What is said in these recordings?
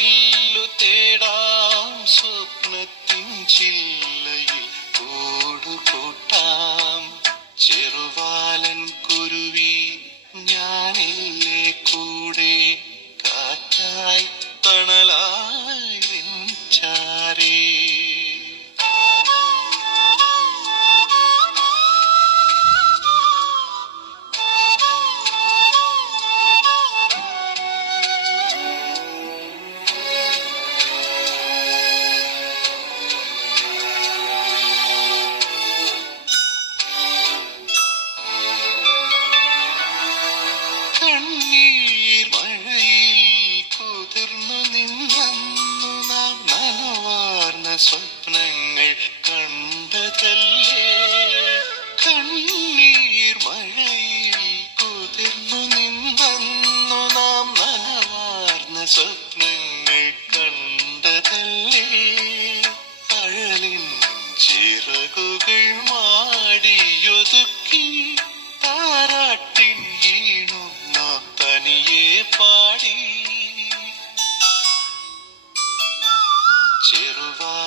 ചില്ലു തേടാം സ്വപ്നത്തിൻ ചില്ലയിൽ ഓടുകോട്ട move on.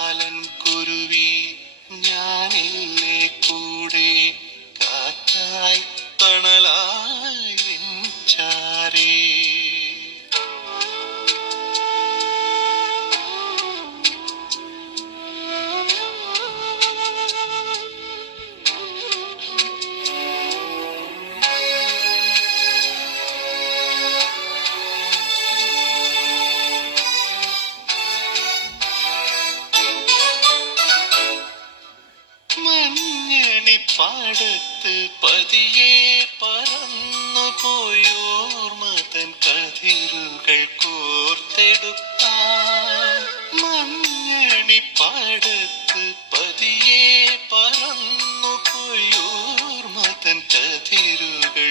പാടത്ത് പതിയെ പറന്നു പോയോർമതൻ കതിരുകൾ മഞ്ഞണി പാടത്ത് പതിയെ പറന്നു പോയോർമതൻ കതിരുകൾ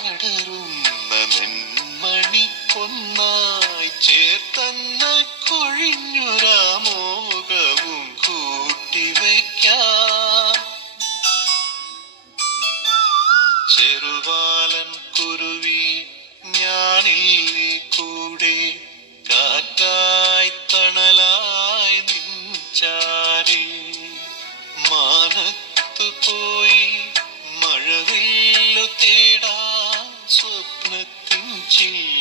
അടരുന്ന ചേർത്തന്ന കൊഴിഞ്ഞുരാമോ you.